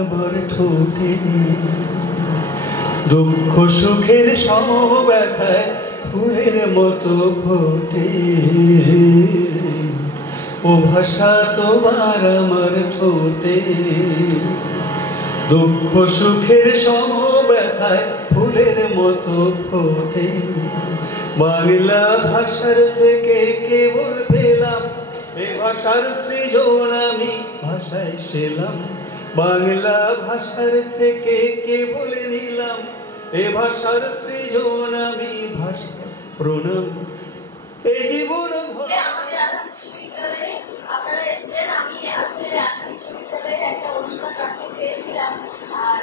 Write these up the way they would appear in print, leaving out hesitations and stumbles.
আমার ঠোঁটে দুঃখ সুখের সমব্যথায় ফুলের মতো ফোটে ও ভাষা তোমার আমার ঠোঁটে দুঃখ সুখের সমব্যথায় ফুলের মতো ফোটে বাংলা ভাষার থেকে কেবল পেলাম এ ভাষার সৃজন আমি ভাষায় শেলাম বাংলা ভাষার থেকে কেবল নিলাম এ ভাষার সৃজন আমি ভাষা প্রণাম এই জীবন আমাদের আসাম বিশ্ববিদ্যালয়ে আপনারা এসেছেন। আমি আসলে আসাম বিশ্ববিদ্যালয়ে একটা অনুষ্ঠান রাখতে চেয়েছিলাম আর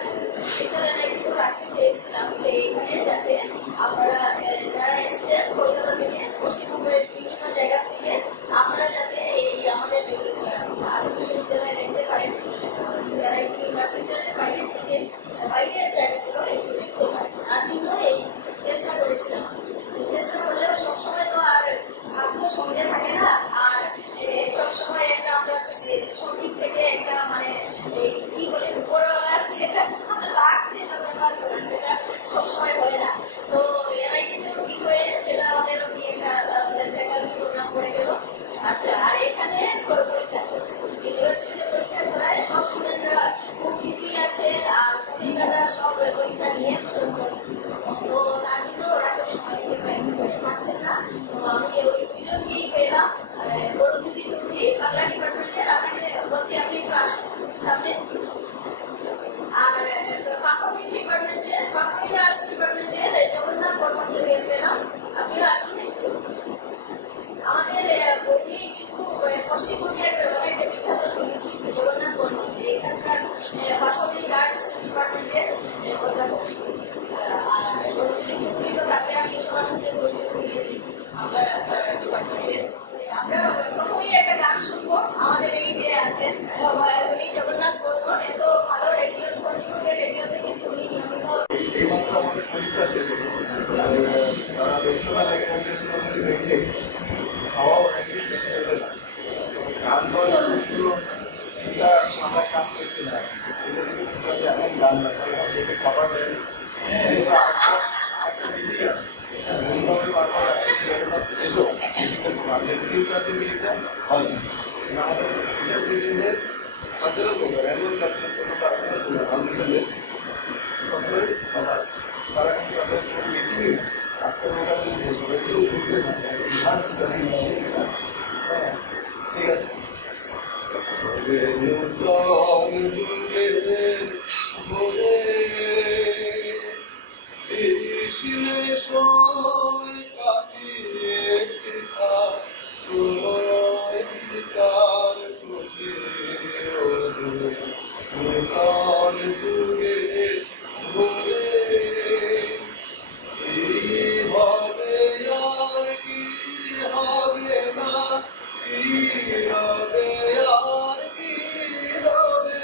এছাড়া একটু রাখতে চেয়েছিলাম এইখানে যাতে আপনারা যারা এসেছেন কলকাতা থেকে পশ্চিমবঙ্গের বিভিন্ন জায়গা থেকে আপনারা যাতে এই আমাদের আসাম বিশ্ববিদ্যালয়ে দেখতে পারেন ভ্যারাইটি ইউনিভার্সিটির বাইরে থেকে বাইরের জায়গাগুলো একটু দেখতে পারেন তার জন্য এই চেষ্টা করেছিলাম। চেষ্টা করলেও সবসময় তো আর ভাগ্য সঙ্গে থাকে না আর সবসময় একটা আমরা সঠিক থেকে একটা মানে কি বলে উপরওয়ালার যেটা লাখ যেটা ব্যবহার করেন সেটা সবসময় হয় না। তো এরাই কিন্তু ঠিক হয়ে সেটা আমাদেরও কি একটা তাদের ফ্যাকাল্টি প্রোগ্রাম করে গেল। আচ্ছা আর এখানে পরীক্ষা চলছে ইউনিভার্সিটিতে পরীক্ষা চলায় সব স্টুডেন্টরা খুব বিজি আছে আর প্রফেসররা সব পরীক্ষা নিয়ে প্রচন্ড তো তার জন্য ওরা তো সময় দিতে পারছেন না। তো আমি ওই দুজনকেই পেলাম বরুণজ্যোতি চৌধুরী বাংলা ডিপার্টমেন্টের আপনাকে বলছি আপনি একটু আসুন সামনে আর পারফর্মিং ডিপার্টমেন্টের পারফর্মিং আর্টস ডিপার্টমেন্টের জগন্নাথ বর্মনকে বের পেলাম আপনিও আসুন। আমাদের বই কিন্তু পশ্চিমবঙ্গের অনেক বিখ্যাত সঙ্গীতশিল্পী জগন্নাথ বর্মন এখানকার পারফর্মিং আর্টস ডিপার্টমেন্টের অধ্যাপক আর সরস্বতী তো তাকে আমি সবার সাথে পরিচয় করিয়ে দিয়েছি আমরা ডিপার্টমেন্টের। আমরা প্রথমেই একটা গান শুনবো আমাদের এই যে আছেন উনি জগন্নাথ বর্মন এত ভালো রেডিও পশ্চিমবঙ্গের রেডিওতে কিন্তু উনি নিয়মিত এইমাত্র আমাদের পরীক্ষা শেষ হলো তারা ব্যস্ততা লাগে দেখে খাওয়াও নাকি চলে না গান পুরো চিন্তা সামনে কাজ করছে না এটা থেকে বুঝলাম যে এখন গান না পেটে খাবার যায় একটা মিটিং আছে ধন্যবাদ বারবার আছে এসো যে 3-4 মিনিটটা হয় না আমাদের টিচার্স ইউনিয়নের cultural programme annual cultural programme বা অ্যানুয়াল প্রোগ্রাম ফাউন্ডেশনের সকলেই কথা আসছে তারা কিন্তু তাদের কোনো মিটিংই না আজকাল মোটামুটি বসবে কেউ ঘুরছে না হ্যাঁ ঠিক আছে নূতন যুগের ভোরে কৃষ্ণে সময় কাটিয়ে সময় বিচার করে নূতন যুগে ভোরে হবে আর কি হবে না কি হবে আর কি হবে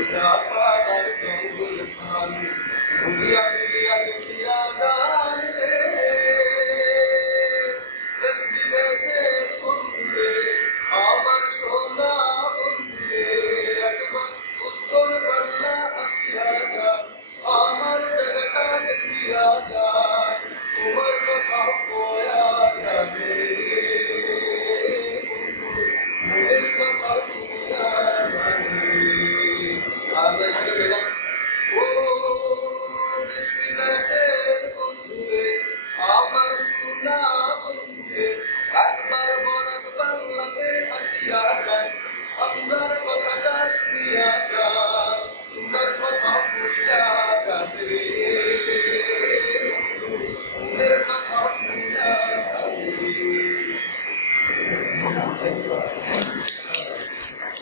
নদা পাড়ার জঙ্গল খান ঘুরিয়া ফিরিয়া দেখিয়া যান রে দেশ বিদেশের বন্ধুরে আমার সোনা বন্ধুরে একবার উত্তর বাংলা আসিয়া যান আমার জায়গাটা দেখিয়া যান তোমার কথা কয়া যাবে বন্ধু মনের কথা শুনিয়া যাবে আমরা এখানে গেলাম ও দেশ বিদেশের বন্ধুরে আমার সোনা বন্ধুরে একবার বরাক বাংলাতে আসিয়া যান আপনার কথাটা শুনিয়া যান তোমার কথা কইয়া যাবে রে বন্ধু মনের কথা শুনিয়া যাবে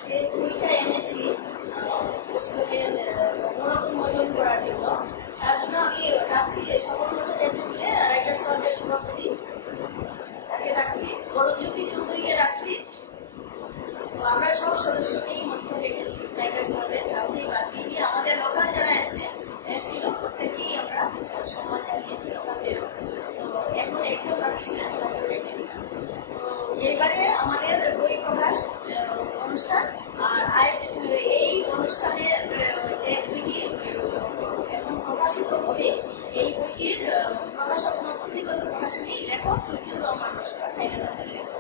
যে বইটা এনেছি পুস্তকের পুনর্মোচন করার জন্য, তার জন্য আমি ডাকছি সকল ভট্টাচার্যকে, রাইটার্স ওয়ার্ল্ডের সভাপতি তাকে ডাকছি, বড়জ্যোতি চৌধুরীকে ডাকছি। তো আমরা সব সদস্য নিয়ে মঞ্চে রেখেছি রাইটার্স ওয়ার্ল্ডের, কাউকে বাদ দিয়ে আমাদের লোকাল যারা এসেছিল প্রত্যেকেই আমরা সম্মান জানিয়েছি লোকালদেরও। তো এখন একজন বাকি ছিলেন, তাকেও ডেকে নিলাম। তো এবারে আমাদের বই প্রকাশ অনুষ্ঠান আর এই অনুষ্ঠানের যে বইটি এখন প্রকাশিত হবে, এই বইটির প্রকাশক নতুন দিগন্ত প্রকাশনী, লেখক লুৎফুর রহমান নস্কর, হায়দ্রাবাদের লেখক।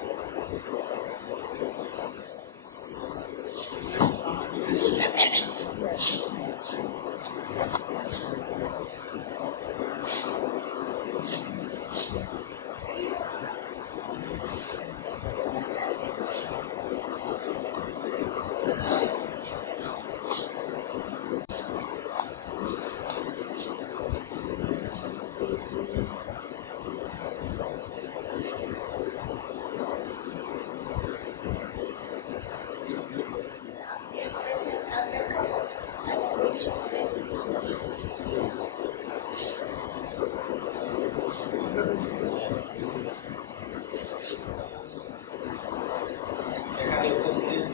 এখানে উপস্থিত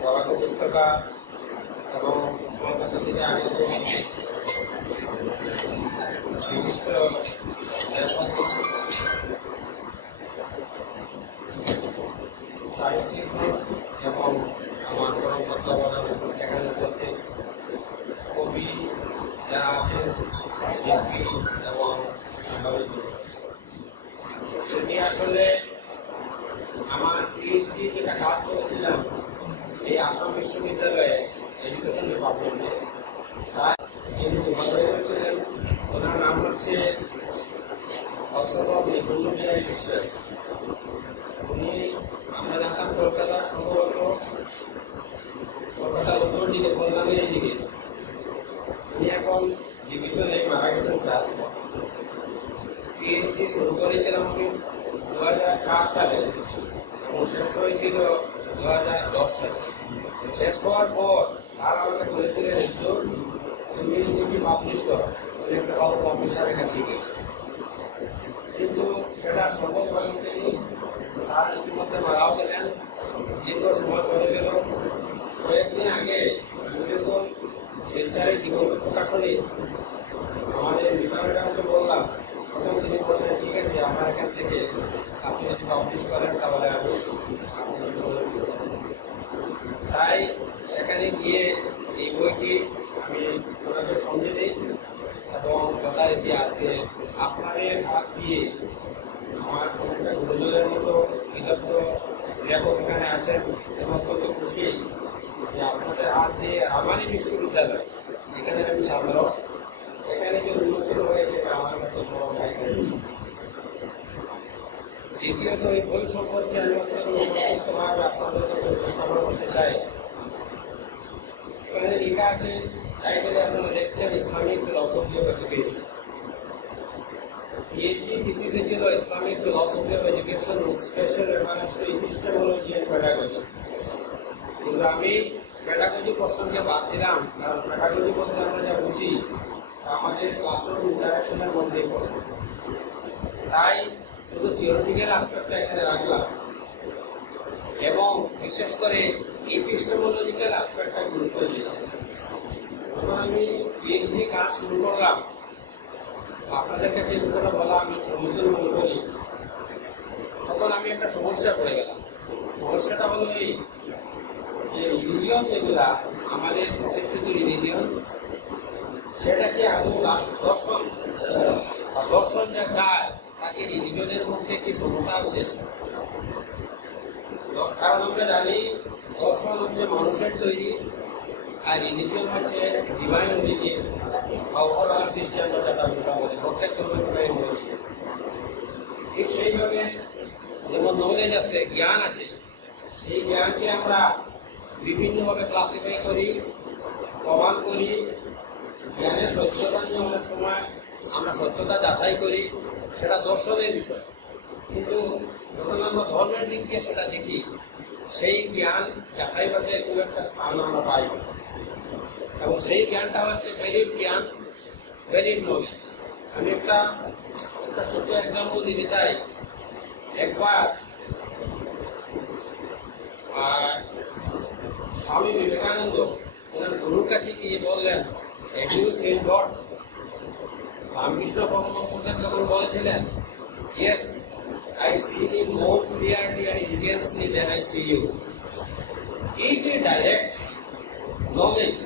বরাক উপত্যকা এবং কলকাতা থেকে আগত বিশিষ্ট সাহিত্যিক এবং আমার পরম তত্ত্বাবধানে এখানে উপস্থিত কবি যারা আছেন, শিল্পী এবং সাংবাদিক, সেটি আসলে আমার পিএইচডি যেটা কাজ করেছিলাম এই আসাম বিশ্ববিদ্যালয়ে এডুকেশন ডিপার্টমেন্টে, তার যিনি সুপারভাইজার ছিলেন ওনার নাম হচ্ছে অধ্যাপক নিকুঞ্জ বিহারী বিশ্বাস। উনি, আমরা জানতাম কলকাতা, সম্ভবত কলকাতার উত্তর দিকে, কল্যাণের এই দিকে। উনি এখন জীবিত নেই, মারা গেছেন স্যার। পিএইচডি শুরু করেছিলাম আমি 2004 সালে এবং শেষ হয়েছিল 2010 সালে। শেষ হওয়ার পর স্যার আমাকে বলেছিলেন, তুমি যদি পাবলিশ করো একটা ভালো অফিসারের কাছে গিয়ে, কিন্তু সেটা সম্ভব হয়ে ওঠেনি। স্যার ইতিমধ্যে মারাও গেলেন, দীর্ঘ সময় চলে গেল। কয়েকদিন আগে আমি যখন শিলচরের দিগন্ত প্রকাশনী আমাদের বিভাগের আমাকে বললাম, তখন তিনি বললেন, ঠিক আছে, আমার এখান থেকে আপনি যদি পাবলিশ করেন তাহলে আমি আপনাকে সহযোগ করব। তাই সেখানে গিয়ে এই বইটি আমি ওনাকে সঙ্গে দিই এবং যথারীতি আজকে আপনাদের হাত দিয়ে, আমার অনেকটা গুরুজনের মতো বিদগ্ধ লেখক এখানে আছেন এবং অত্যন্ত খুশি যে আপনাদের হাত দিয়ে আমারই বিশ্ববিদ্যালয়, এখানে আমি ছাত্র, এখানে যে উন্মোচন হয়েছে আমার কাছে বড় ভাগ্য। দ্বিতীয়ত, এই বই সম্পর্কে আমি অত্যন্ত সংক্ষিপ্তভাবে আপনাদের কাছে উপস্থাপন করতে চাই। সেখানে লেখা আছে, টাইটেলে আপনারা দেখছেন, Islamic philosophy of education. PhD থিসিসে ছিল Islamic philosophy of education with special reference to epistemology and pedagogy. কিন্তু আমি পেডাগজি প্রসঙ্গে বাদ দিলাম, কারণ পেডাগজি বলতে আমরা যা বুঝি আমাদের ক্লাসরুম ইন্টারাকশনের মধ্যেই পড়ে। তাই শুধু থিওরিটিক্যাল অ্যাসপেক্টটা এখানে রাখলাম এবং বিশেষ করে এপিস্টেমোলজিক্যাল অ্যাসপেক্টটা গুরুত্ব দিয়েছি। আমি পিএইচডি কাজ শুরু করলাম, আপনাদের কাছে এই কথাটা বলা আমি সমীচীন মনে করি, তখন আমি একটা সমস্যা পড়ে গেলাম। সমস্যাটা হলো এই যে রিলিজিয়ন যেগুলা আমাদের প্রতিষ্ঠিত রিলিজিয়ন, সেটা কি আদৌ দর্শন দর্শন যা চায় তাকে রিলিজিয়নের মধ্যে কি সমতা আছে? কারণ আমরা জানি দর্শন হচ্ছে মানুষের তৈরি, আর রিলিজিয়ন হচ্ছে ডিভাইন রিলিজিয়ন বা ওভারঅল সিস্টেম, যেটা আমরা বলি প্রত্যেক ধর্মের কথাই বলছি। ঠিক সেইভাবে যেমন নলেজ আছে, জ্ঞান আছে, সেই জ্ঞানকে আমরা বিভিন্নভাবে ক্লাসিফাই করি, প্রমাণ করি। জ্ঞানের সত্যতা নিয়ে অনেক সময় আমরা সত্যতা যাচাই করি, সেটা দর্শনের বিষয়। কিন্তু যখন আমরা ধর্মের দিক দিয়ে সেটা দেখি, সেই জ্ঞান যাচাই বাছাই খুব একটা স্থান আমরা পাই, এবং সেই জ্ঞানটা হচ্ছে ভ্যালিড জ্ঞান, ভ্যালিড নলেজ। আমি একটা ছোট এক্সাম্পল দিতে চাই। একবার স্বামী বিবেকানন্দ ওনার গুরুর কাছে গিয়ে বললেন, have you seen God? Ramakrishna Paramahamsadev যখন বলেছিলেন, yes, I see him more clearly and intensely than I see you. এই যে ডাইরেক্ট নলেজ,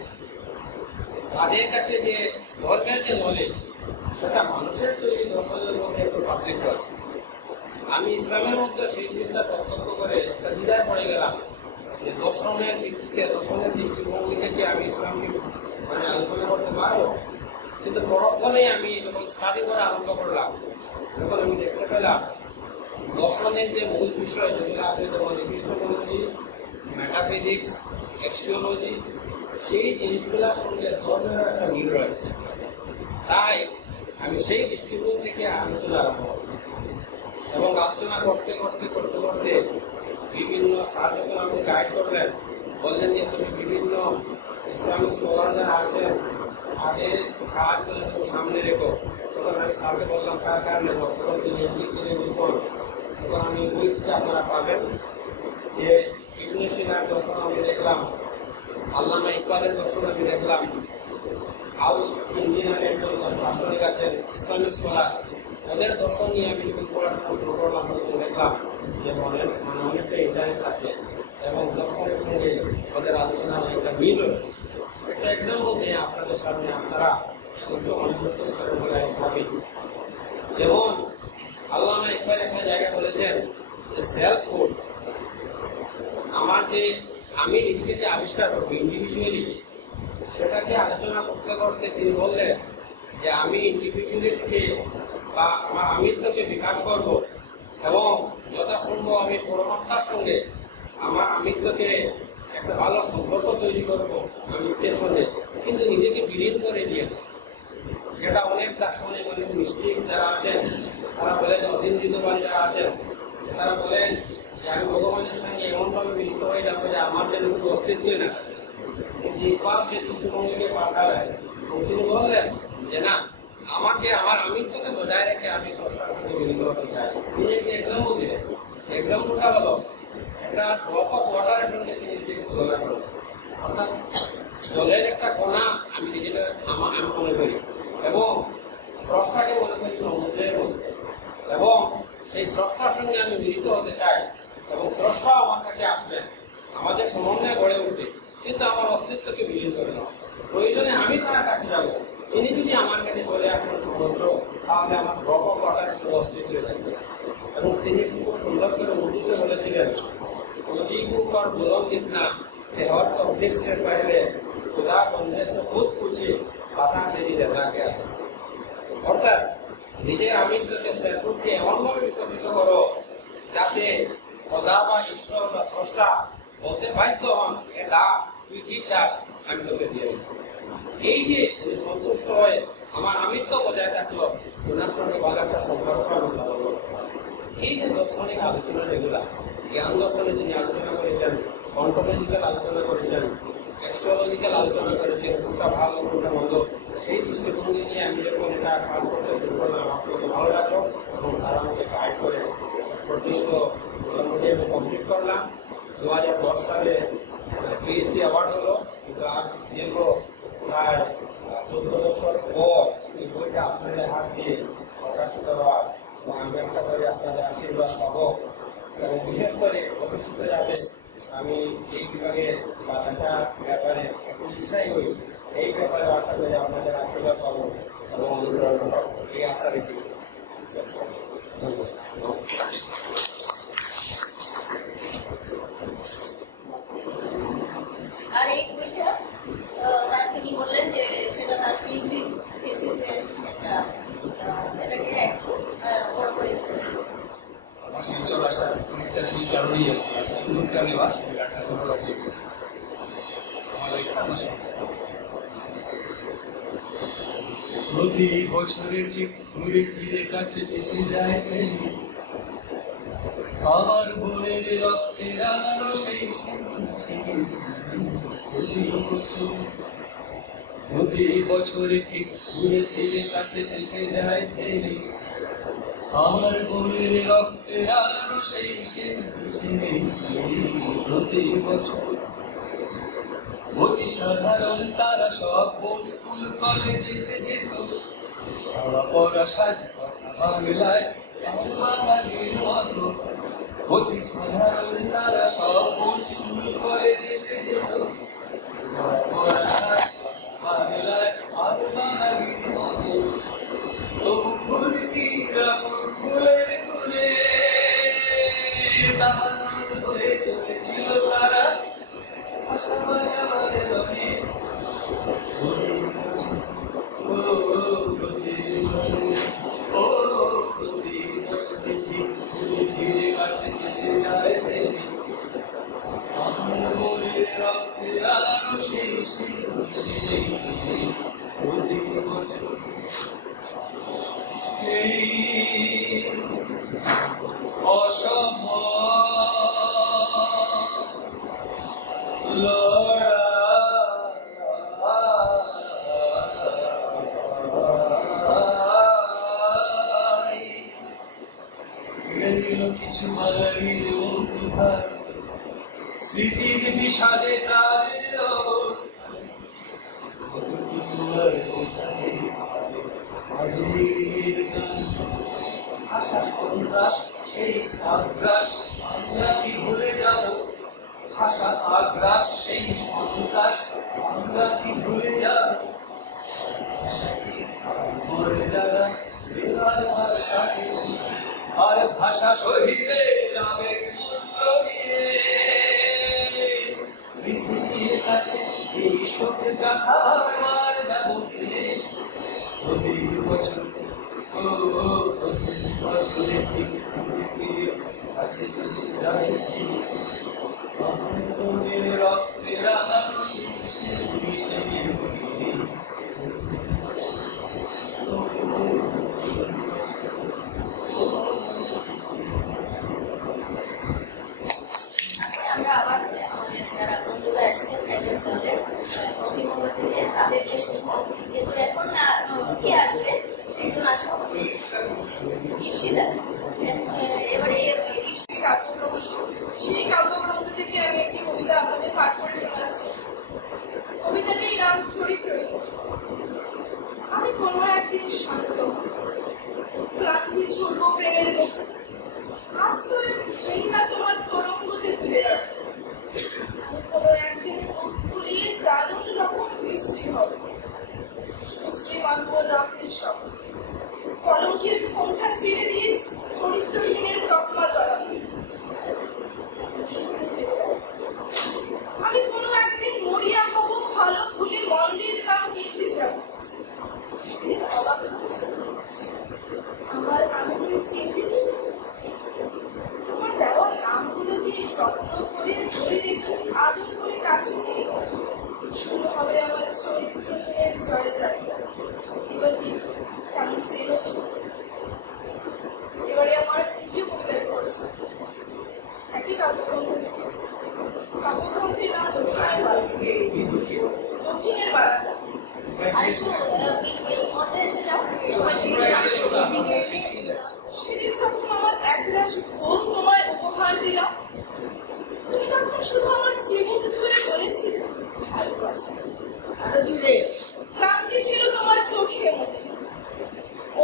তাদের কাছে যে ধর্মের যে নলেজ, সেটা মানুষের তৈরি দর্শনের মধ্যে একটু পার্থক্য আছে। আমি ইসলামের মধ্যে সেই জিনিসটা প্রত্যক্ষ করে একটা দ্বিধায় পড়ে গেলাম যে দর্শনের ভিত্তিতে, দর্শনের দৃষ্টিভঙ্গি থেকে আমি ইসলামকে আলোচনা করতে পারবো। কিন্তু পরক্ষণেই আমি যখন স্টাডি করা আরম্ভ করলাম, তখন আমি দেখতে পেলাম দর্শনের যে মূল বিষয় যেগুলো আছে, যেমন এপিস্টেমোলজি, মেটাফিজিক্স, এক্সিওলজি, সেই জিনিসগুলোর সঙ্গে ধর্মের একটা মিল রয়েছে। তাই আমি সেই দৃষ্টিকোণ থেকে আলোচনা আরম্ভ করলাম, এবং আলোচনা করতে করতে করতে করতে বিভিন্ন স্যার যখন আমাকে গাইড করলেন, বললেন যে তুমি বিভিন্ন ইসলামিক স্কলার যারা আছেন তাদের কাজগুলো তুমি সামনে রেখো। তখন আমি স্যারকে বললাম কার কার নেব, তখন তিনি লিখুন। তখন আমি বইতে আপনারা পাবেন যে ইবনে সিনার দর্শন আমি দেখলাম, আল্লামা ইকবালের দর্শন আমি দেখলাম, আউল ইঞ্জিনিয়ার একজন দার্শনিক আছেন, ইসলামিক স্কলার, ওদের দর্শন নিয়ে আমি যখন পড়াশোনা শুরু করলাম, তখন দেখলাম যে অনেকটা ইন্টারেস্ট আছে, এবং দর্শনের সঙ্গে ওদের আলোচনা একটা মিল রয়েছে। একটা এক্সাম্পল দিয়ে আপনাদের সামনে আপনারা অনেক চেষ্টা করে ভাবি। যেমন আল্লামা ইকবাল একটা জায়গায় বলেছেন যে সেলফহুড, আমার যে আমি নিজেকে যে আবিষ্কার করবো ইন্ডিভিজুয়ালিটি, সেটাকে আলোচনা করতে করতে তিনি বললেন যে আমি ইন্ডিভিজুয়ালিটিকে বা আমার আমিত্বকে বিকাশ করব, এবং যথাসম্ভব আমি পরমাত্মার সঙ্গে আমার আমিত্বকে একটা ভালো সম্পর্ক তৈরি করবো আমিত্বের সঙ্গে, কিন্তু নিজেকে বিলীন করে দিয়ে দেবো। যেটা অনেক দার্শনিক, অনেক মিস্টিক যারা আছেন তারা বলেন, অতীন্দ্রিতবাদী যারা আছেন তারা বলেন যে আমি ভগবানের সঙ্গে এমনভাবে মিলিত হয়ে যাবো যে আমার যেন কোনো অস্তিত্বই না থাকে। কিন্তু ইকবাল সেই দৃষ্টিভঙ্গিকে পাল্টালেন, তিনি বললেন যে না, আমাকে আমার আমিত্বকে বজায় রেখে আমি স্রষ্টার সঙ্গে মিলিত হতে চাই। তিনি একটি এক্সাম্পল দিলেন। এক্সাম্পলটা হলো একটা ড্রপ অফ ওয়াটারের সঙ্গে তিনি নিজেকে তুলনা করলেন। অর্থাৎ জলের একটা কণা আমি নিজেকে আমি মনে করি, এবং স্রষ্টাকে মনে করি সমুদ্রের মধ্যে, এবং সেই স্রষ্টার সঙ্গে আমি মিলিত হতে চাই, এবং স্রষ্টাও আমার কাছে আসবেন, আমাদের সমন্বয়ে গড়ে উঠবে, কিন্তু আমার অস্তিত্বকে বিলীন করে নেওয়া। প্রয়োজনে আমি তার কাছে যাব, তিনি যদি আমার কাছে চলে আসেন সমুদ্র, তাহলে আমার ড্রপ অফ ওয়াটারের কোনো অস্তিত্ব থাকবে না। এবং তিনি খুব সুন্দর করে উর্দুতে বলেছিলেন, नदी पर बुलंद इतना कि हर तबलीग से पहले खुदा बंदे से खुद पूछे बता तेरी रजा क्या है। অর্থাৎ নিজের আমিত্বকে সেলফহুডকে এমনভাবে বিকশিত করো যাতে খোদা বা ঈশ্বর বা স্রষ্টা বলতে বাধ্য হন, এ দাস তুই কি চাস আমি তোকে দিয়েছি। এই যে সন্তুষ্ট হয়ে আমার আমিত্ব বজায় থাকলো, ওনার সঙ্গে ভালো একটা সম্পর্ক আমি স্থাপন করবো। এই যে দর্শনিক আলোচনা যেগুলা, জ্ঞান দর্শনে যিনি আলোচনা করেছেন, অন্টোলজিক্যাল আলোচনা করেছেন, এক্সিওলজিক্যাল আলোচনা করেছেন, কোনটা ভালো কোনটা মন্দ, সেই দৃষ্টিভঙ্গি নিয়ে আমি যখন এটা কাজ করতে শুরু করলাম, আপনাকে ভালো লাগলো, এবং স্যার আমাকে গাইড করে পর্যন্ত মোটামুটি আমি কমপ্লিট করলাম। 2010 সালে পিএইচডি অ্যাওয়ার্ড হলো, কিন্তু আর দীর্ঘ প্রায় ভবিষ্যতে যাতে আমি এই বিভাগে বা লেখা ব্যাপারে একটু উৎসাহী হই, এই ব্যাপারে আশা করি আপনাদের আশীর্বাদ পাবো এবং অনুপ্রেরণা পাবো, এই আশা রেখে আর এই বইটা তার তিনি বললেন যে সেটা তার পিএইচডি থিসিসের একটা এটাকে একটু বড় করে করেছিল। আমার শিলচর আসার অনেকটা সেই কারণেই আসা সুযোগটা নেওয়া কাছে ভালো লাগছে আমার লেখা আমার সঙ্গে। প্রতি বছরের ঠিক ঘুরে ফিরে কাছে এসে যায় আমার বোনের রক্তে রাঙানো সেই প্রতি বছরে ঠিক ঘুরে ফিরে কাছে এসে যায় থেমে আমার বোনের রক্তে রাঙানো সেই প্রতি বছর অতি সাধারণ তারা সব বোন স্কুল কলেজে যেত পড়া সাজ বাংলায় বাঙালির মতো অতি সাধারণ তারা সব বোন স্কুল কলেজে যেত পড়া সাজ বাংলায় বাঙালির মতো তবু ফুল কি ফুলের খুলে দান হয়ে চলেছিল তারা আশা বাজাবার রঙে প্রতি বছরে ঠিক ঘুরে ফিরে কাছে এসে যায় আমার বোনের রক্তে রাঙানো সেই প্রতি বছর এই অসম্ভব লড়াই কিছু বাঙালির অন্ধকার স্মৃতির বিষাদে তাদের অবস্থা আশা সন্ত্রাস সেই আগ্রাস আমরা কি ভুলে যাব, ভাষা আগ্রাস সেই সন্ত্রাস আমরা কি ভুলে যাব, মরে যারা আর ভাষা শহীদের আবেগ মূল্য দিয়ে পৃথিবীর কাছে এই শোকের গাথা মার যাব প্রতি বছর প্রতি বছরে ঠিক কাছে এসে যায় আমার বোনের রক্তে রাঙানো আমরা আবার আমাদের যারা বন্ধুরা এসেছেন পশ্চিমবঙ্গ থেকে তাদেরকে শুনবো, কিন্তু এখন কে আসবে একজন আসবো ইপসিদা। এবারে সেই কাব্যগ্রন্থ থেকে আমি একটি কবিতা আপনাদের পাঠ করে শোনাচ্ছি। কবিতাটির নাম চরিত্রহীন। আমি কোনো একদিন শান্ত ক্লান্তি ছুটবো প্রেমের মুখে, আজ তো ভেঙ্গা তোমার তরঙ্গতে তুলে রাখ। আমি কোনো একদিন মুখ খুলিয়ে দারুণ রকম বিশ্রী হব, সুশ্রী মানব রাত্রির সব কলঙ্কের ঘোমটা ছেড়ে দিয়ে চরিত্রহীনের তকমা জড়াবো। আমি কোনো একদিন মরিয়া হব ভালো ফুলে মন্দির নাম গেছে যাব। আমার আঙুলে চিনবি তোমার দেওয়া নামগুলোকে যত্ন করে ধরে রেখে আদর করে কাছে চিনি। শুরু হবে আমার চরিত্রহীনের জয়যাত্রা। এবার দেখি কেমন চেনো। এবারে আমার দ্বিতীয় কবিতাটি পড়ছে একই কাব্যগ্রন্থ থেকে। কাব্যগ্রন্থের নাম দক্ষিণের বারান্দা। সেদিন যখন আমার একরাশ ফুল তোমায় উপহার দিলাম, তুমি তখন শুধু আমার চিবুক ধরে বলেছিলে ভালোবাসা। আরো জুড়ে ক্লান্তি ছিল তোমার চোখে মুখে,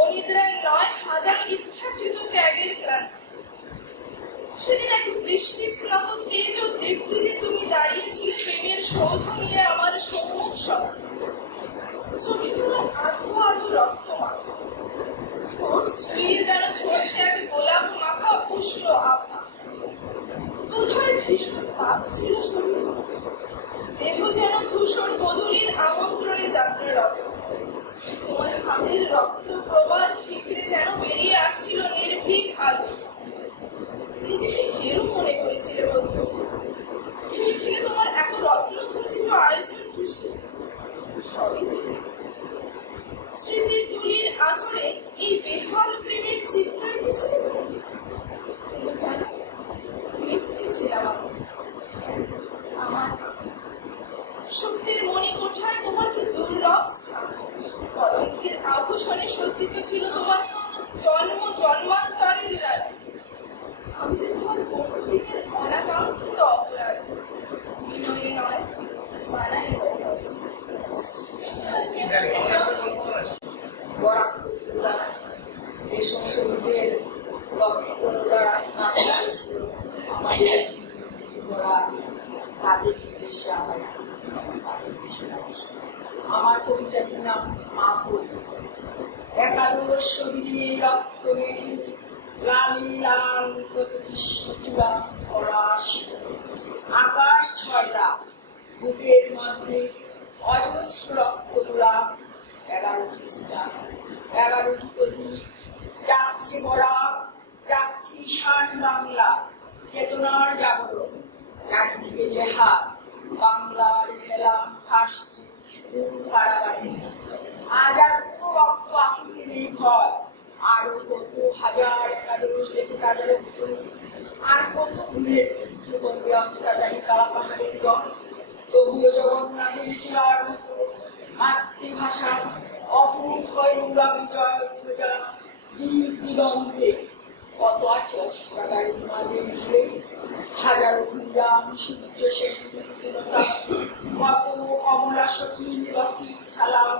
অনিদ্রার নয় হাজার ইচ্ছাকৃত ত্যাগের ক্লান্তি। সেদিন এক বৃষ্টি স্নাত তেজ ও দীপ্তিতে তুমি দাঁড়িয়েছিলে প্রেমের সৌধ নিয়ে আমার সম্মুখ সর। চোখে তোমার আধো আধো রক্ত মাখা, ঠোঁট চুইয়ে যেন ছড়ছে এক গোলাপ মাখা উষ্ণ আভা। বোধহয় ভীষণ তাপ ছিল শরীর, দেহ যেন ধূসর বদলির আমন্ত্রণে যাত্রারত। তোমার হাতের রক্ত প্রবাল ঠিকরে যেন বেরিয়ে আসছিল নির্ভীক আলো। নিজেকে হেরো মনে করেছিলে বন্ধু, ভেবেছিলে তোমার এত রত্ন খচিত আয়োজন কিসে? সবই স্মৃতির তুলির আঁচড়ে এই বেহাল প্রেমের চিত্র এঁকেছিলে তুমি। কিন্তু জানো, মিথ্যে ছিলাম আমার সত্যের মণিকোঠায় তোমার কি দুর্লভ স্থান। কলঙ্কের আভূষণে সজ্জিত ছিল তোমার জন্ম জন্মান্তরের রায়। আমি যে তোমার বহুদিনের অনাকাঙ্ক্ষিত অপরাধ, বিনয়ে নয় মানাই। যেসব শহীদের রক্তরা স্নান করেছিল আমাদের তাদের উদ্দেশ্যে আমার কবিতাটির নাম মা কবি। একাদশ শহীদে রক্ত মেখে লালি লাল কত বিশ্বচূড়া পরাশি আকাশ ছয়টা বুকের মধ্যে অজস্র রক্ত তোলা 11টি চিতা, 11টি প্রদীপ, যাচ্ছে বড়া, যাচ্ছে ঈশান বাংলা, চেতনার জাগরণ। চারিদিকে যে হাত বাংলার ভেলা ভাসছে সুদূর কারাগারে। আজ আর কোনো রক্ত আঁকিতে নেই ভয়, আরো কত হাজার একাদশ দেখে তাদের আর কত ভুলে যুদ্ধ করবে অত্যাচারী কালা পাহাড়ের দল। তবুও জগন্নাথের চূড়ার মতো মাতৃভাষা অটুট হয়ে উড়াবে জয় ধ্বজা দিক দিগন্তে। কত আছে অস্ত্রাগারে তোমাদের ঘিরে, হাজারো হরিয়াম সূর্য সেই প্রতিলতা, কত কমলা সচিন রফিক সালাম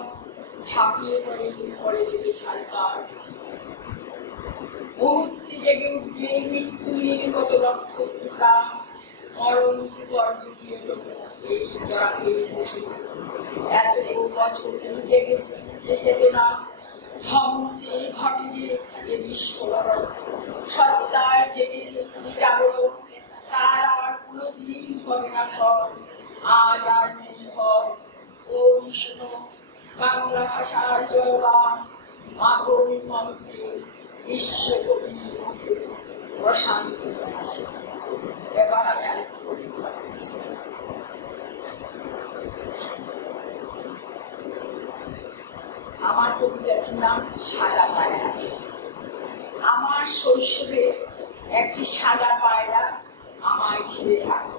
ঝাঁপিয়ে পড়ে দেবে ছাড়কার। মুহূর্তে জেগে উঠবে মৃত্যুহীন কত লক্ষ প্রাণ, মরণ গর্ব প্রিয়তম এই জড়াকের মধ্যে। এত বছর জেগেছে চেতনা, ধমতে ঘটে যে বিস্ফোরণ। সত্তায় জেগেছে যে জাগরণ, তার আর কোনোদিন হবে না ঘর। আজ আর নেই ঘর। ওই শোনো বাংলা ভাষার জয়গান, মাধবী মন্ত্রে বিশ্বকবির মুখে প্রশান্তি আসে। এবার আমি আরেকটু আমার কবিতাটির নাম সাদা পায়রা। আমার শৈশবে একটি সাদা পায়রা আমায় ঘিরে থাকত,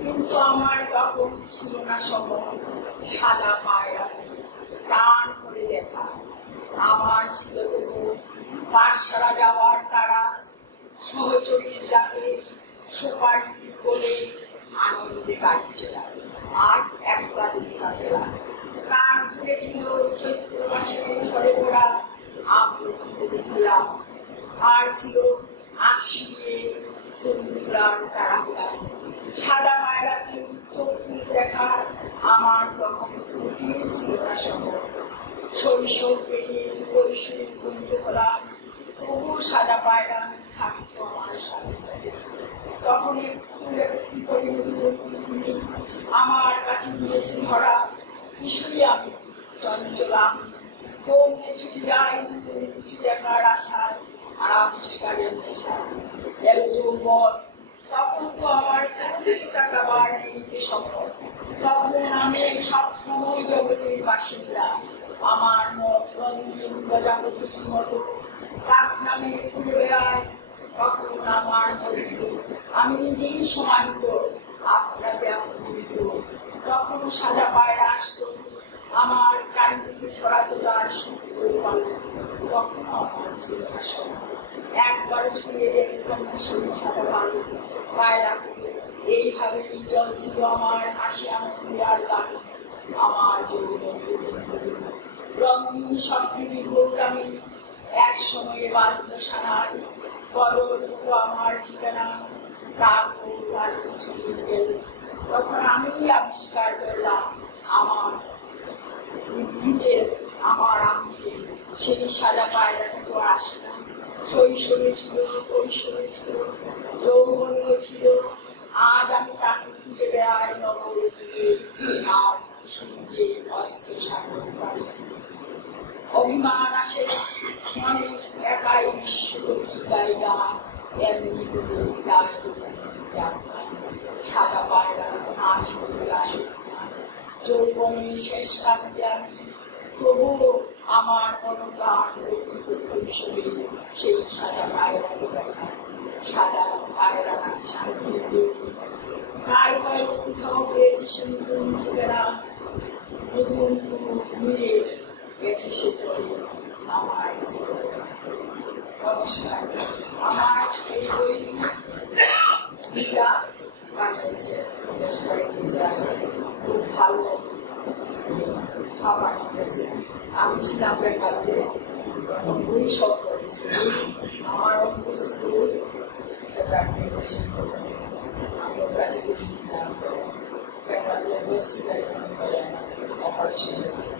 কিন্তু আমার তখন ছিল না সময় সাদা পায়রা প্রাণ করে দেখা। আমার ছিল তবু পাঠশালা যাওয়ার তারা, সহচরীর ডাকে সুপারি খোলে আনন্দে গাড়ি চলা আর একটা দুটা খেলা। কান ঘুরেছিল চৈত্র মাসে ঝড়ে পড়া আমলকি তোলা, আর ছিল আঁশি দিয়ে ফুল তোলার তাড়াহুড়া। সাদা পায়রাকে চোখ তুলে দেখার আমার তখন ফুটিয়েছিল না সময়। শৈশব পেরিয়ে কৈশোরে গণিত হলাম, তবু সাদা পায়রা থাকতো আমার সাথে সাথে। তখন একটু করে নতুন পৃথিবী আমার কাছে দিয়েছে ধরা। কিশোরী আমি, চঞ্চলা আমি, দৌড়ে ছুটে যাই নতুন কিছু দেখার আশায় আর আবিষ্কারের নেশা। এলো যৌবন, তখন তো আমার দিকে তাকাবার নেই যে সম্ভব। তখন আমি সবসময় জগতের বাসিন্দা, আমার মত রঙিন প্রজাপতির মতো কাক নামে ঘুরে বেড়ায়। তখন আমার মধ্যে আমি নিজেই সমাহিত, আপনাকে আপনিত। তখন সাদা পায়রা আসতো আমার চারিদিকে ছড়াতো তার সুন্দর পালন। তখন আমার ছিল না সময়, একবার ছুঁয়ে দেখতাম সেই সাদা পালন পায়রাকে। এইভাবেই চলছিল আমার হাসি আনন্দে আর গানে। আমার রঙিন স্বপ্নে বিভোর আমি এক সময়ে বাজল সানাই। বদলটুকু আমার ঠিকানা, তারপর আর কিছু দিন গেল, তখন আমি আবিষ্কার করলাম আমার বুদ্ধিতে, আমার আমিতে সেই সাদা পায়রাটা তো আসে না। শৈশবে ছিল, কৈশোরে ছিল, যৌবনেও ছিল। আজ আমি তাকে খুঁজে বেড়াই নগরে আর সূর্যে অস্ত সাগর পাড়ি। অভিমান আসে মনে, একাই বিশ্বকবি গাই গান, এমনি করে যায় তো সাদা পায়রা আস করে আসুক না। যৌবনের শেষ রাখতে আমি তবুও আমার অনুপ্রাণ ভবিষ্যতে সেই সাদা পায়রাকে দেখা। সাদা পায়রা শান্তির তাই হয়তো কোথাও পেয়েছে সে নতুন ঠিকানা, নতুন ঘুরে গেছে সে চলে আমার জীবনে। নমস্কার, আমার এই বইটি বানিয়েছে খুব ভালো খাবার হয়েছে। আমি ছিলাম বেঙ্গালুরে, বই সব করেছি, আমার অনুপস্থিত সেটা নির্বাচন করেছে। আমি ওর কাছে গেছিলাম বেঙ্গালুরে হসপিটালে অপারেশন হয়েছে,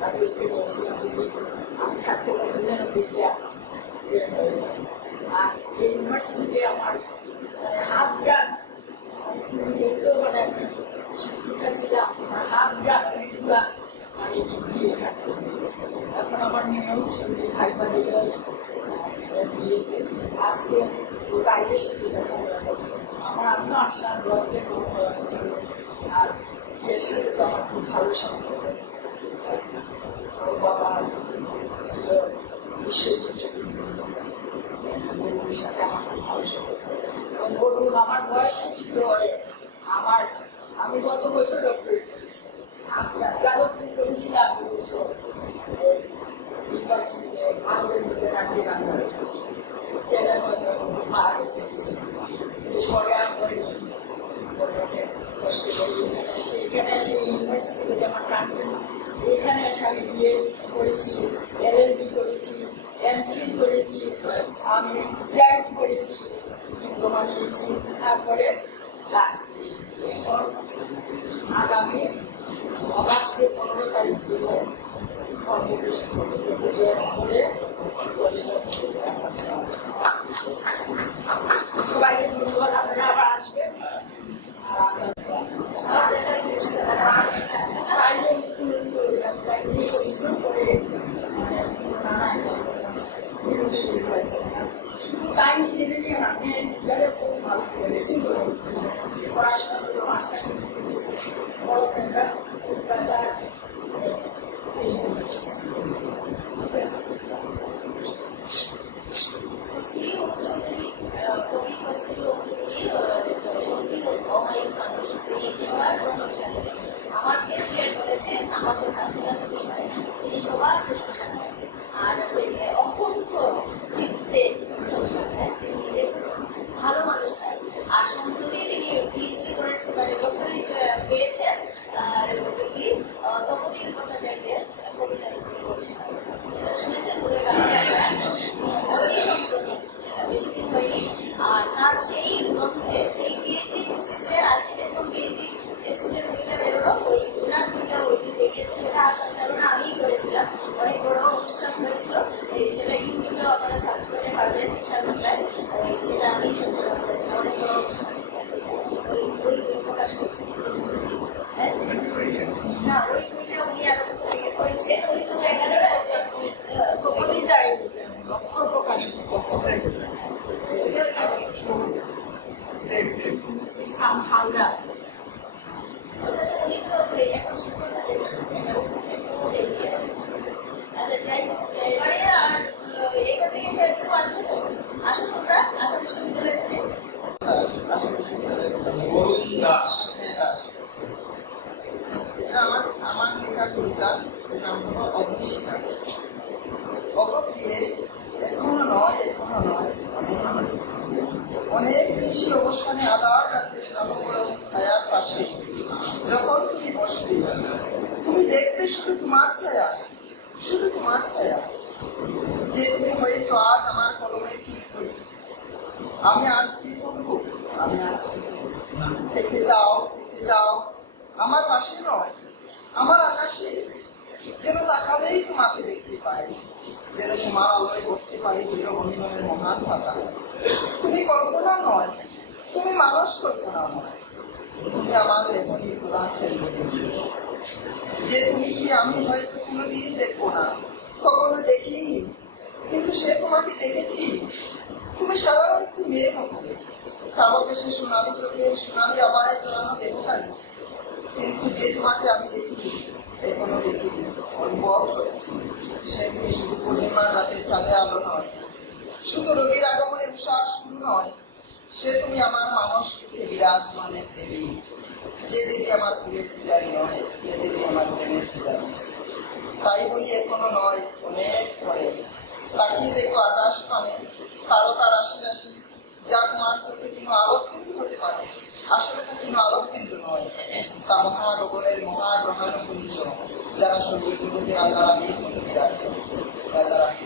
তাদেরকে বলছিলাম যদি আমি থাকতে পারি যেন বিদ্যা হয়ে যায়। আর এই ইউনিভার্সিটিতে আমার হাফ গ্রাম যেহেতু মানে আমি শিক্ষিকা ছিলাম, হাফ গ্রাম মানে ডিগ্রি এখানে এখন আমার মেয়েও সঙ্গে ভাইবা দিল বিয়েতে। আজকে ও তাইদের সাথে দেখা আমার আমিও আসার গল্পে ছিল। আর এর সাথে তো আমার খুব ভালো সম্পর্ক। ওর বাবা ছিল বিশ্বজিৎ গরুর সাথে আমার খুব ভালো সম্পর্ক। এবং গরুর আমার বয়সে ছোট হয়ে আমি গত বছর ডক্টরেট করেছি, ডক্টরেট করেছিলাম 2 বছর ইউনিভার্সিটিতে আন্দোলনের রাজ্যে গান করেছি। চ্যানেল মধ্যে মারা গেছে, পরে আমি কষ্ট করি সেইখানে এসে ইউনিভার্সিটি থেকে আমার প্রাক্তন এখানে এসে আমি বিএ করেছি, LLB করেছি, MPhil করেছি, আমি ফ্ল্যাট করেছি, ডিপ্লোমা নিয়েছি। তারপরে লাস্ট আগামী অগাস্টের 15 তারিখ কনভোকেশন করে সবাইকে ধন্যবাদ। আপনারা আবার আসবেন। পরিশ্রম করে শুধু তাই নিজেদের নিয়ে আমি যাদের খুব ভালো করেছি পড়াশোনা করে মাস্টার বড় একটা অত্যাচার কবি কস্তুরী অঞ্জলি সত্যি অমায়িক মানুষ, তিনি সবার প্রশংসা করেন। আমাকে ক্লিয়ার করেছেন, আমাদের কাছে তিনি সবার প্রশংসা করেন আর অকুণ্ঠ চিত্তে প্রশংসা করেন। তিনি ভালো মানুষ তাই। আর সম্প্রতি তিনি PhD করেছেন, মানে ডক্টরেট পেয়েছেন তপদীপ ভট্টাচার্যের কবিতার উপরে আবিষ্কার। সেটা শুনেছেন বোধহয় অতি সম্প্রতি, সেটা বেশি দিন হয়নি। আর তার সেই গ্রন্থে সেই PhD থিসিসের আজকে যখন PhD থিসিসের বইটা বেরোলো, ওই ওনার বইটা ওই দিন বেরিয়েছে। সেটা সঞ্চালনা আমিই করেছিলাম, অনেক বড় অনুষ্ঠান হয়েছিল। সেটা ইউটিউবে আপনারা সার্চ করতে পারবেন, বিশাল বাংলায়। সেটা আমিই সঞ্চালনা করেছিলাম, অনেক বড় অনুষ্ঠান ছিল। ওই বই প্রকাশ করেছে না, ওই বইটা উনি আরো থেকে করেছেন। উনি তো প্রকাশ হালদা উনি তো এখন শিক্ষক থাকেন না। আচ্ছা, যাই হোক, এবারে আর এখান থেকে কেউ আসবে তো? আসো তোমরা, আসাম বিশ্ববিদ্যালয় থেকে। এটা আমার লেখা কবিতা, নাম হলো অগ্নিশিখা। অগপ্রিয়ে এখনো নয় অনেক বেশি অবসানে আধার রাতে নবগ্রহ ছায়ার পাশে যখন তুমি বসবে, তুমি দেখবে শুধু তোমার ছায়া, শুধু তোমার ছায়া। যে তুমি হয়েছ আজ আমার কলমের কি করি। আমি আজ কৃতজ্ঞ, আমি আজ কৃতজ্ঞ। থেকে যাও, থেকে যাও আমার পাশে নয়, আমার আকাশে, যেন তাকালেই তোমাকে দেখতে পাই, যেন তোমার আলোয় করতে পারি দৃঢ় অভিনয়ের মহান পাতা। তুমি কল্পনা নয়, তুমি মানুষ কল্পনা নয়, তুমি আমার লেখনীর প্রধান কেন্দ্রবিন্দু। যে তুমি কি আমি হয়তো কোনোদিন দেখবো না, কখনো দেখিনি, কিন্তু সে তোমাকে দেখেছি। তুমি সাধারণ একটি মেয়ের মতো, কালো কেশে সোনালি চোখে সোনালি আবায় জড়ানো দেহকারী, কিন্তু যে তোমাকে আমি দেখিনি, এখনো দেখিনি, অনুভব করেছি। সে তুমি শুধু পূর্ণিমার রাতের চাঁদে আলো নয়, শুধু রোগীর আগমনে উষার শুরু নয়, সে তুমি আমার মানস বিরাজমানের দেবী। যে দেবী আমার ফুলের পূজারী নয়, যে দেবী আমার প্রেমের পূজারী। তাই বলি এখনো নয়, অনেক পরে। তাকিয়ে দেখো আকাশ পানে তারকা রাশি রাশি, যা তোমার চোখে কিনো আলোক বিন্দু হতে পারে, আসলে তা কিনো আলোক বিন্দু নয়, তা মহাগগনের মহাগ্রহাণুপুঞ্জ, যারা সৌর জগতে রাজা রানীর মতো বিরাজ করছে। রাজা রানী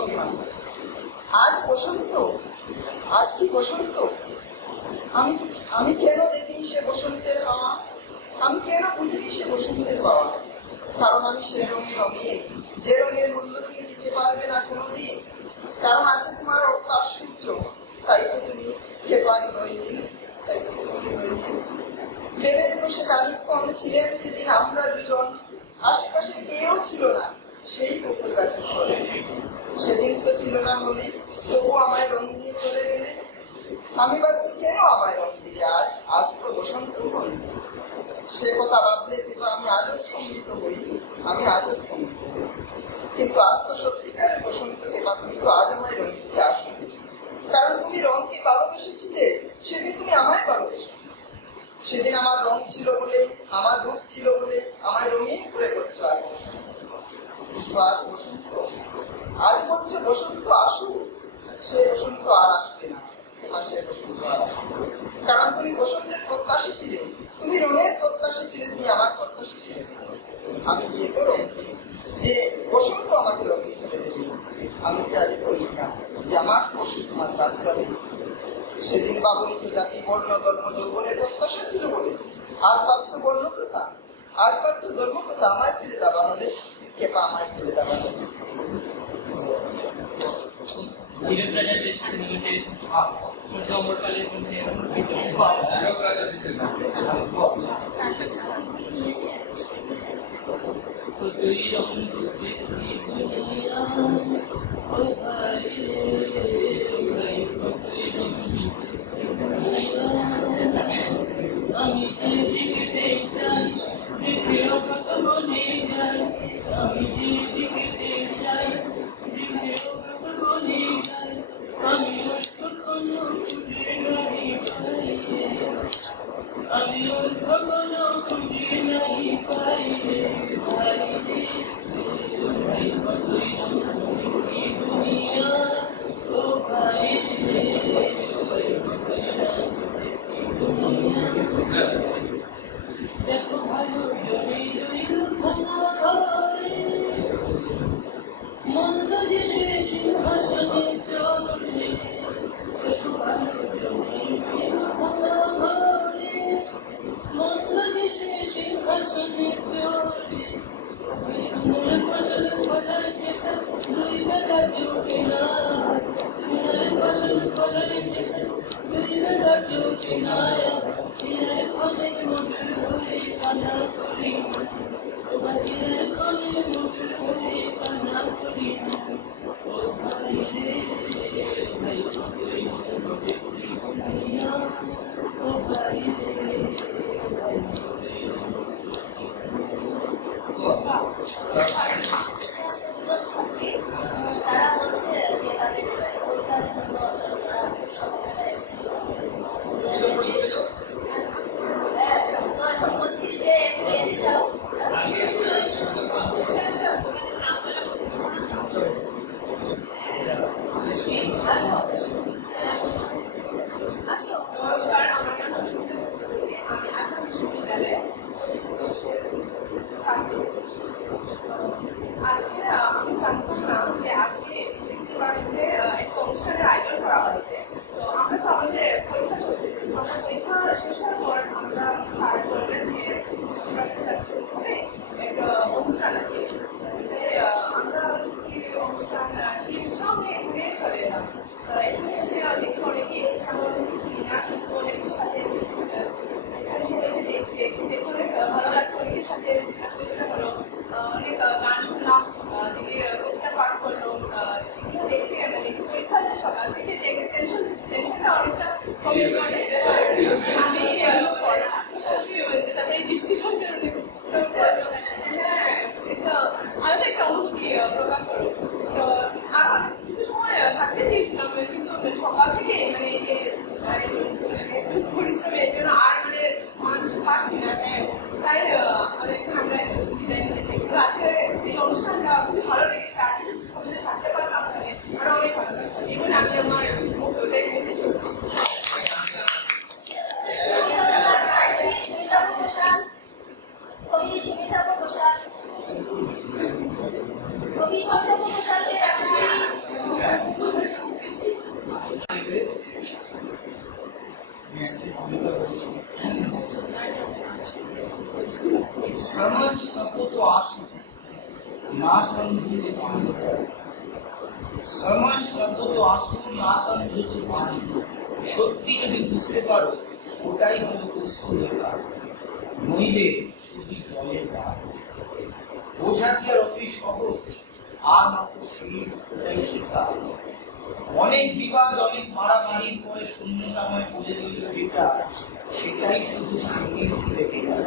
অভিমান। আজ বসন্ত, আজ কি বসন্ত? আমি কেন দেখিনি সে বসন্তের হাওয়া, আমি কেন বুঝিনি সে বসন্তের পাওয়া? কারণ আমি সে রঙে রঙিন, যে রঙের মূল্য তুমি দিতে পারবে না কোনোদিন। কারণ আছে তোমার ঐশ্বর্য, তাই তো তুমি খেপারি দৈহিন, তাই তো তুমি হৃদয়হীন। ভেবে দেখো সে খানিকক্ষণ ছিলেন যেদিন আমরা দুজন, আশেপাশে কেউ ছিল না সেই বকুল গাছের ফলে। সেদিন তো ছিল না বলি, তবু আমায় রং দিয়ে চলে গেলে। আমি ভাবছি কেন আমায় রং দিলে আজ, আজ তো বসন্ত হই। সে কথা ভাবলে কিন্তু আমি আজও স্তম্ভিত হই, আমি আজও স্তম্ভিত হই। কিন্তু আজ তো সত্যিকারের বসন্তকে বা তুমি তো আজ আমায় রং দিতে আসো, কারণ তুমি রংকে ভালোবেসেছিলে। সেদিন তুমি আমায় ভালোবেসো, সেদিন আমার রং ছিল বলে, আমার রূপ ছিল বলে আমায় রঙিন করে করছো আজ বসন্ত। কিন্তু আজ বসন্ত, আজ বলছো বসন্ত আসুক, সে বসন্ত আর আসবে না। কারণ তুমি বসন্তের প্রত্যাশী ছিলে, তুমি রঙের প্রত্যাশী ছিলে, তুমি আমার প্রত্যাশী ছিলে। আমি বিয়ে তো রঙ যে বসন্ত আমাকে রঙিন করে দেবে। আমি কি আজ কই না যে আমার স্পর্শে তোমার চাঁদ যাবে? সেদিন বা বলিত জাতি বর্ণ ধর্ম যৌবনের প্রত্যাশা ছিল বলে, আজ ভাবছো বর্ণ প্রথা, আজ ভাবছো ধর্ম প্রথা আমায় ফেলে দেওয়া হলে, কেপা আমায় ফেলে দেওয়া হলে। তারা বলছে যে তাদের পরীক্ষার জন্য সকালবেলা এসেছিল। বলছি যে এসে যাও। নমস্কার, আমার নাম সুস্মিতা চক্রবর্তী, আমি আসাম বিশ্ববিদ্যালয় বিশ্ববিদ্যালয়ে ছাত্র। আজকে আমি জানতাম না যে আজকে ফিজিক্স ডিপার্টমেন্টে একটা অনুষ্ঠানের আয়োজন করা হয়েছে। তো আমরা তো আমাদের পরীক্ষা চলছে, আমরা পরীক্ষা শেষ হওয়ার পর আমরা স্যার বললেন যে হবে একটা অনুষ্ঠান আছে, আমরা অনুষ্ঠান সেই সঙ্গে এখানে চলে এলাম। এখানে এসে দেখছি অনেকে এসেছে, আমরা অনেকে চিনি না, কিন্তু অনেকের সাথে এসেছি, দেখছি দেখে অনেক ভালো লাগছে, অনেকের সাথে চেষ্টা হলো, অনেক গান শুনলাম, দিদি কবিতা পাঠ করলো, দেখে মানে পরীক্ষা যে সকাল থেকে যে টেনশনটা অনেকটা কমে পড়ে। আমি সত্যি হয়েছে, তারপরে বৃষ্টি হয়েছে, হ্যাঁ এটা আমি তো একটা অনুভূতি প্রকাশ করো। তো আর কিছু সময় থাকতে চেয়েছিলাম, কিন্তু সকাল থেকে মানে এই যে পরিশ্রমের জন্য আর মানে পারছি না, তাই আমরা বিদায় নিতে চাই। কিন্তু আজকে এই অনুষ্ঠানটা খুব ভালো লেগেছে, আর সঙ্গে থাকতে পারলাম মানে আরো অনেক ভালো লাগতো। এগুলো আমি আমার ওটাই শেষ করছি। समझ सको तो आंसू ना समझो तो पानी, समझ सको तो आंसू ना समझो तो पानी। সত্যি যদি বুঝতে পারো ওটাই হলো কুসুমের কাজ, নইলে শুধু জলের কাজ। বোঝা কি আর অতি সহজ, আর মাত্র সেই ওটাই শেখা। অনেক বিবাদ অনেক মারামারির পরে শূন্যতাময় বলে দিল যেটা, সেটাই শুধু স্মৃতির থেকে গেল।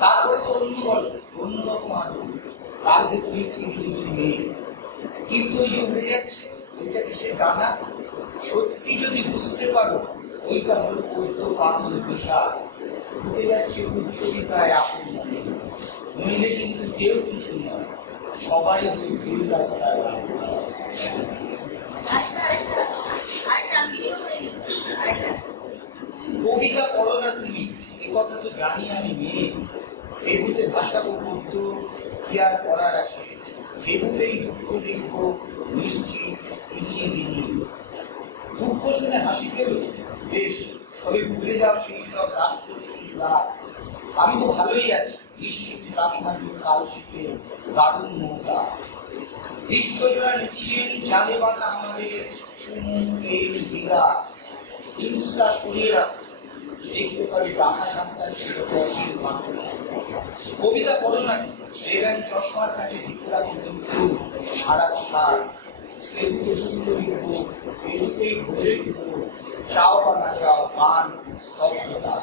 তারপরে তো অন্য বল অন্যরকম আদর, তার ভেতরে দুজন মেয়ে, কিন্তু ওই যে উড়ে যাচ্ছে ওইটা কিসের ডানা। সত্যি যদি বুঝতে পারো ওইটা হলো চৈত্র পাথর বিশাল, উঠে যাচ্ছে উচ্চরিতায় আপন মনে, নইলে কিন্তু কেউ কিছু নয়, সবাই ভিড় রাস্তায়। কবিতা পড়ো না তুমি, এ কথা তো জানি আমি মেয়ে। ফেবুতে ভাষাবো পদ্য কি আর পড়ার আছে, ফেবুতেই দুঃখ লিখব নিশ্চিত এগিয়ে বিনিয়ে। দুঃখ শুনে হাসি পেল বেশ, তবে ভুলে যাও সেই সব রাষ্ট্রপতি লাভ। আমি তো ভালোই আছি, নিশ্চিত রাবিহাজুর কাল শীতে দারুণ নৌকা। বিশ্বজোড়া নেটিজেন জালে বাঁধা আমাদের চুমুক এই বিঘা, হিংসা সরিয়ে রাখো, দেখতে পারি ডাকা সন্তান ছিল অচিন বাংলা। কবিতা পড়ো না, সেভেন চশমার কাছে ভিতরাকে কিন্তু সারা সার। ফেসবুকে সুন্দর লিখবো, ফেসবুকেই ঘুরে লিখবো, চাও বা না চাও গান স্তব্ধতা।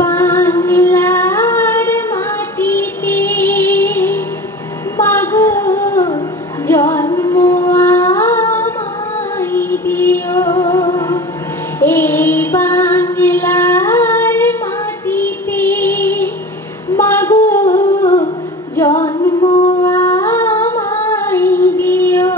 বাংলার মাটিতে মাগো জন্ম আমায় দিও, এই বাংলার মাটিতে মাগো জন্ম আমায় দিও।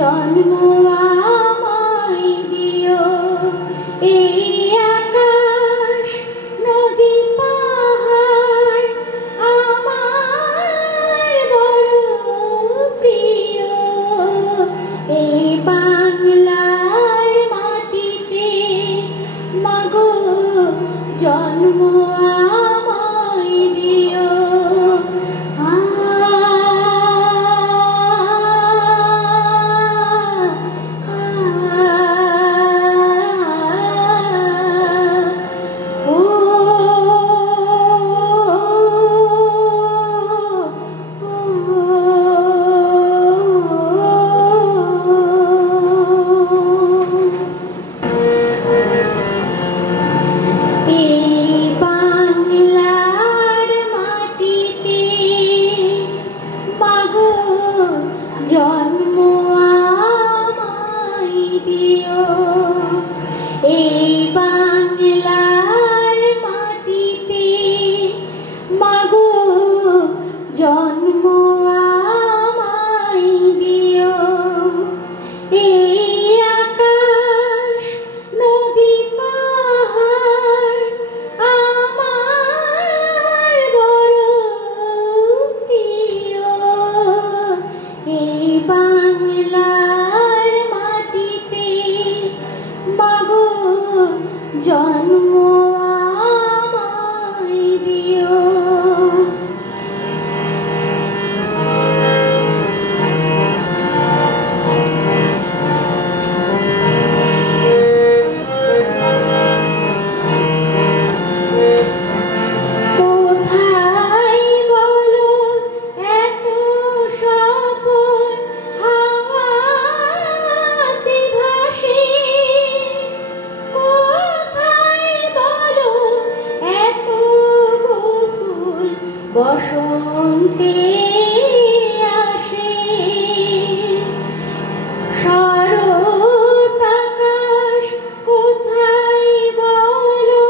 জন্ম আমায় দিও। এই আকাশ নদী পাহাড় আমার বড় প্রিয়। এই বাংলার মাটিতে মাগো জন্ম আমায় দিও। জন্ম আমায় দিও। এই বাংলার মাটিতে মাগো জন্ম আমায় দিও। এই আকাশ নদী পাহাড় আমার বড় প্রিয়। এই বাংলার মাটিতে মাগো জন্ম আমায় দিও। কোথায় বলো এত স্বপন হাওয়াতে ভাসে? কোথায় বলো এত গোকুল বসন্তে আসে? শরৎ আকাশ কোথায় বলো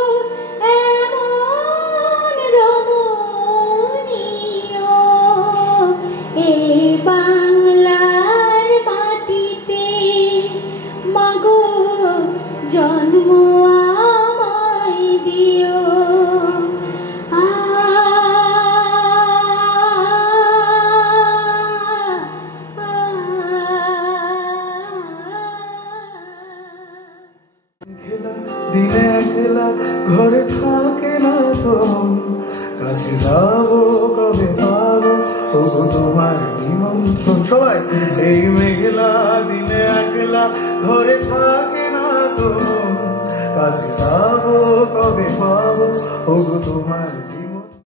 এমন রমণীয়? এই বাংলার মাটিতে মাগো জন্ম আমায় দিও। দিনে একলা ঘরে থাকে না তো কাছে যাবো কবে পাবো ওগো তোমার নিমন্ত্রণ। সবাই এই মেঘলা দিনে একলা ঘরে থাকে না তো কাছে যাবো কবে পাবো ওগো তোমার